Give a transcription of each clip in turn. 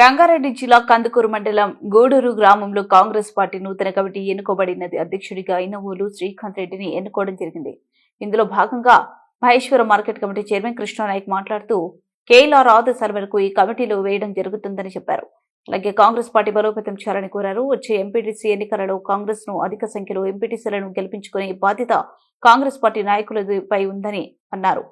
రంగారెడ్డి జిల్లా కందుకూరు మండలం గూడూరు గ్రామంలో కాంగ్రెస్ పార్టీ నూతన కమిటీ ఎన్నుకోబడినది. అధ్యక్షుడిగా ఐనవోలు శ్రీకాంత్ రెడ్డిని ఎన్నుకోవడం జరిగింది. ఇందులో భాగంగా Maheshwaram market committee chairman Krishna Nayak మాట్లాడుతూ కేఎల్ఆర్ ఆదేశాల మేరకు ఈ కమిటీలో వేయడం జరుగుతుందని చెప్పారు. అలాగే కాంగ్రెస్ పార్టీ బలోపేతం చేయాలని కోరారు. వచ్చే ఎంపీటీసీ ఎన్నికలలో కాంగ్రెస్ ను అధిక సంఖ్యలో ఎంపీటీసీలను గెలిపించుకునే బాధ్యత కాంగ్రెస్ పార్టీ నాయకులపై ఉందని అన్నారు.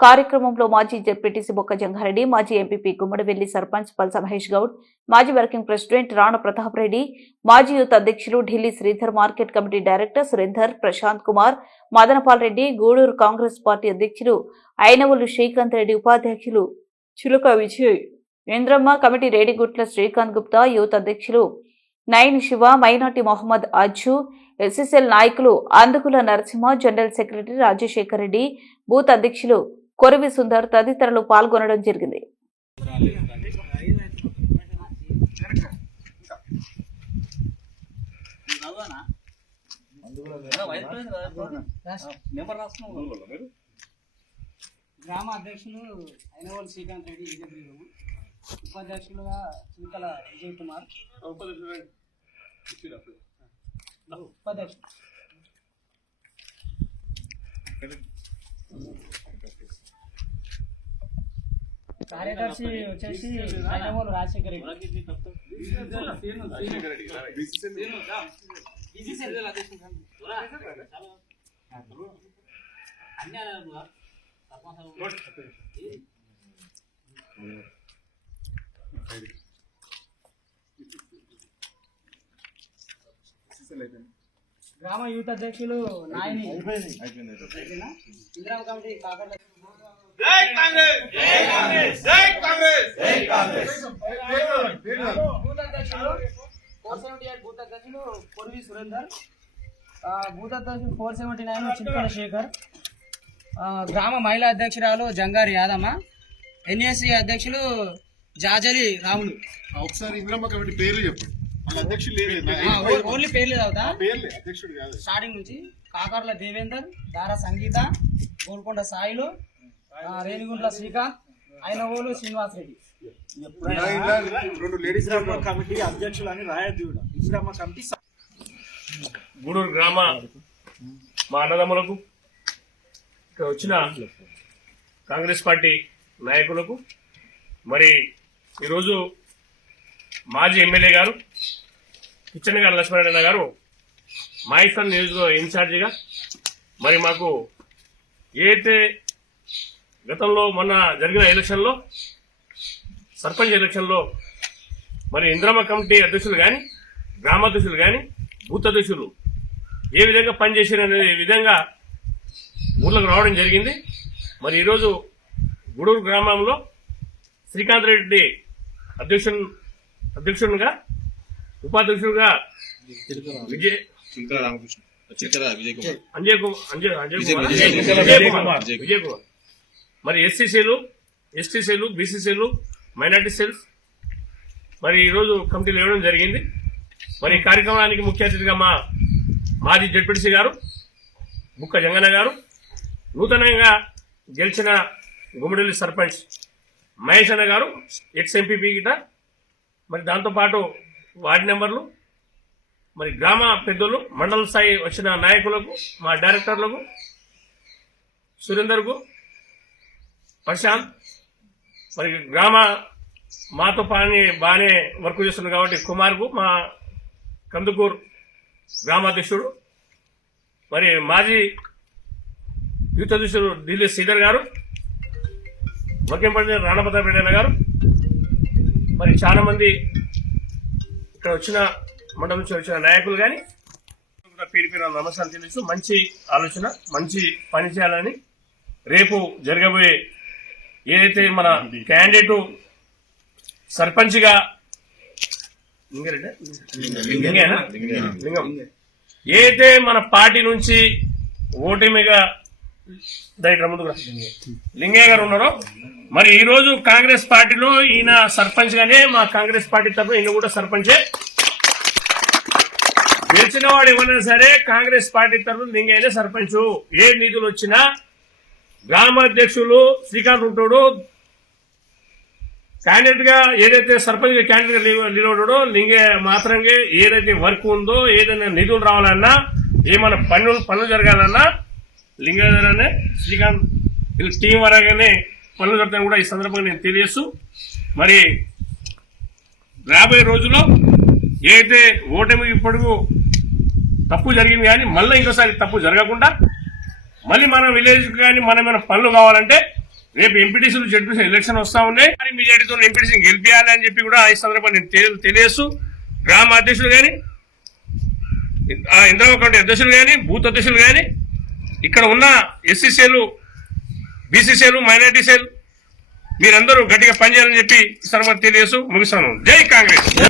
కార్యక్రమంలో మాజీ జెడ్పీటీసీ బొక్క జంగారెడ్డి, మాజీ ఎంపీపీ గుమ్మడివెల్లి సర్పంచ్ పల్స మహేష్ గౌడ్, మాజీ వర్కింగ్ ప్రెసిడెంట్ రాణ ప్రతాప్ రెడ్డి, మాజీ యూత్ అధ్యక్షులు Delhi Sridhar, market committee director Surender, Prashanth Kumar, Madanpal Reddy, Gudur Congress party అధ్యక్షులు ఐనవోలు శ్రీకాంత్ రెడ్డి, ఉపాధ్యక్షులు చిలుక విజయ్, ఇంద్రమ్మ, కమిటీ రేడిగుట్ల శ్రీకాంత్ గుప్తా, యూత్ అధ్యక్షులు నయన్ శివ, మైనార్టీ మొహమ్మద్ అజ్జు, ఎస్ఎస్ఎల్ నాయకులు Andukula Narasimha, general secretary Rajasekhar Reddy, booth అధ్యక్షులు కొరవి సుందర్ తదితరులు పాల్గొనడం జరిగింది. గ్రామ అధ్యక్షులు ఐనవోలు శ్రీకాంత్ రెడ్డి, ఉపాధ్యక్షులుగా చిలుకల విజయ్ కుమార్, కార్యదర్శి వచ్చేసి ఐనవోలు రాజశేఖర్ రెడ్డి, గ్రామ యూత్ అధ్యక్షులు నాయని, ఇందిరా కమిటీ కాకర్ల జై కాంగ్రెస్ జై కాంగ్రెస్ జై కాంగ్రెస్ జై కాంగ్రెస్ బూత్ అధ్యక్షులు 478 బూత్ అధ్యక్షులు కొరవి సురేందర్, బూత్ అధ్యక్షులు 479 చిలుకల శేఖర్, గ్రామ మహిళా అధ్యక్షురాలు జంగారి యాదమ్మ, ఎన్ఎస్సి అధ్యక్షులు జాజలి రాములు. ఒకసారి ఇంద్రమ్మ కమిటీ పేర్లు చెప్పు. అధ్యక్షుడు ఓన్లీ పేర్లు చదువుతా. అధ్యక్షుడు కాదు. స్టార్టింగ్ నుంచి కాకర్ల దేవేందర్, దారా సంగీత, గోల్కొండ సాయిలు, రేణిగుంట్ల శ్రీకాంత్, ఐనవోలు శ్రీనివాస్ రెడ్డి. రెండు లేడీస్ కమిటీ అధ్యక్షులు అని రాయద్దు. ఇంద్రమ్మ కమిటీ గూడూరు గ్రామ మా అన్నదమ్ములకు, ఇక్కడ వచ్చిన కాంగ్రెస్ పార్టీ నాయకులకు, మరి ఈరోజు మాజీ ఎమ్మెల్యే గారు కిచ్చన్ గారు లక్ష్మణరెడ్డి గారు మాయిస్థాన్ నియోజకవర్గ ఇన్ఛార్జిగా, మరి మాకు ఏదైతే గతంలో మొన్న జరిగిన ఎలక్షన్లో సర్పంచ్ ఎలక్షన్లో మరి ఇంద్రమ్మ కమిటీ అధ్యక్షులు కానీ, గ్రామాధ్యక్షులు కానీ, బూత్ అధ్యక్షులు ఏ విధంగా పనిచేసారనే విధంగా ఊళ్ళకు రావడం జరిగింది. మరి ఈరోజు గూడూరు గ్రామంలో శ్రీకాంత్ రెడ్డి అధ్యక్షునిగా, ఉపాధ్యక్షులుగా విజయ్ కుమార్, మరి ఎస్సీసీలు, ఎస్టీసీలు, బీసీసీలు, మైనార్టీ సెల్స్ మరి ఈరోజు కమిటీలు ఇవ్వడం జరిగింది. మరి ఈ కార్యక్రమానికి ముఖ్య అతిథిగా మా మాజీ జెడ్పీటీసీ గారు బుక్క జంగన్న గారు, నూతనంగా గెలిచిన గుమ్మడివెల్లి సర్పంచ్ మహేష్ అన్న గారు, ఎక్స్ ఎంపీపీ గిట, మరి దాంతోపాటు వార్డు మెంబర్లు, మరి గ్రామ పెద్దలు, మండల స్థాయి వచ్చిన నాయకులకు, మా డైరెక్టర్లకు, సురేందర్కు, ప్రశాంత్, మరి గ్రామ మాతో బాగానే వర్క్ చేస్తున్నారు కాబట్టి కుమార్కు, మా కందుకూరు గ్రామాధ్యక్షుడు, మరి మాజీ యూత్ అధ్యక్షుడు ఢిల్లీ శ్రీధర్ గారు, వర్కింగ్ ప్రెసిడెంట్ రాణ ప్రతాప్ రెడ్డి గారు, మరి చాలా మంది ఇక్కడ వచ్చిన మండలం నుంచి వచ్చిన నాయకులు కానీ పేరు పేరు నమస్కారం తెలుస్తూ మంచి ఆలోచన, మంచి పని చేయాలని, రేపు జరగబోయే ఏదైతే మన క్యాండిడేటు సర్పంచ్గా లింగం ఏదైతే మన పార్టీ నుంచి ఓటమిగా ముందుగా లింగయ్య గారు ఉన్నారో, మరి ఈ రోజు కాంగ్రెస్ పార్టీలో ఈయన సర్పంచ్ గానే, మా కాంగ్రెస్ పార్టీ తరఫున ఈయన కూడా సర్పంచే. గెలిచిన వాడు ఎవరైనా సరే కాంగ్రెస్ పార్టీ తరఫున లింగయ్యనే సర్పంచ్. ఏ నిధులు వచ్చినా గ్రామాధ్యక్షులు శ్రీకాంత్ ఉంటాడు, క్యాండిడేట్ గా ఏదైతే సర్పంచ్ క్యాండిడేట్ గా నిలబడో లింగే మాత్రంగా ఏదైతే వర్క్ ఉందో ఏదైనా నిధులు రావాలన్నా ఏమైనా పనులు జరగాలన్నా లింగేశ్వరనే శ్రీకాంత్ వీళ్ళ టీం వరగానే పనులు జరుగుతాయని కూడా ఈ సందర్భంగా నేను తెలియజేస్తూ మరి రాబోయే రోజుల్లో ఏదైతే ఓటమి ఇప్పటికు తప్పు జరిగింది కానీ మళ్ళీ ఇంకోసారి తప్పు జరగకుండా మళ్ళీ మన విలేజ్ కానీ మన పనులు కావాలంటే రేపు ఎంపీటీసీలు జడ్పీసీ ఎలక్షన్ వస్తా ఉన్నాయి మరి మెజార్టీతో ఎంపీటీసీని గెలిపించాలి అని చెప్పి కూడా ఈ సందర్భంగా నేను తెలియజేస్తూ గ్రామ అధ్యక్షులు కానీ ఇందిరా కమిటీ అధ్యక్షులు కానీ బూత్ అధ్యక్షులు కానీ ఇక్కడ ఉన్న ఎస్సీసీలు బీసీసీలు మైనార్టీ సెల్ మీరందరూ గట్టిగా పనిచేయాలని చెప్పి ఈ సందర్భంగా తెలియజేస్తూ ముగిస్తాను. జై కాంగ్రెస్.